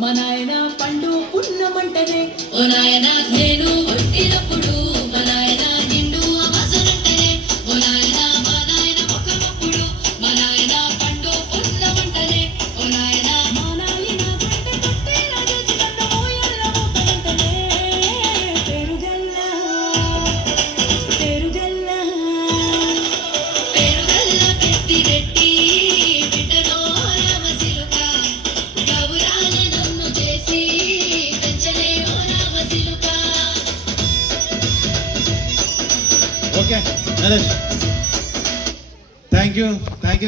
మా నాయన పండు పున్నమంటనే ఓ నాయన నేను కొట్టినప్పుడు మా నాయన నిండు అవాసనంటనే ఓ నాయన మా నాయన ముఖమప్పుడు మా నాయన పండు పున్నమంటనే ఓ నాయన మా నాయన పండు కొట్టేలా చేసి నన్ను మోయల్ల మోకమంటనే పెరుగల్ల పేరుగల్ల పెద్దిరెడ్డి బిడ్డలో రామసిలుక గౌరాల నన్ను చేసి పెంచలే ఓ రామసిలుక. Okay Naresh, thank you.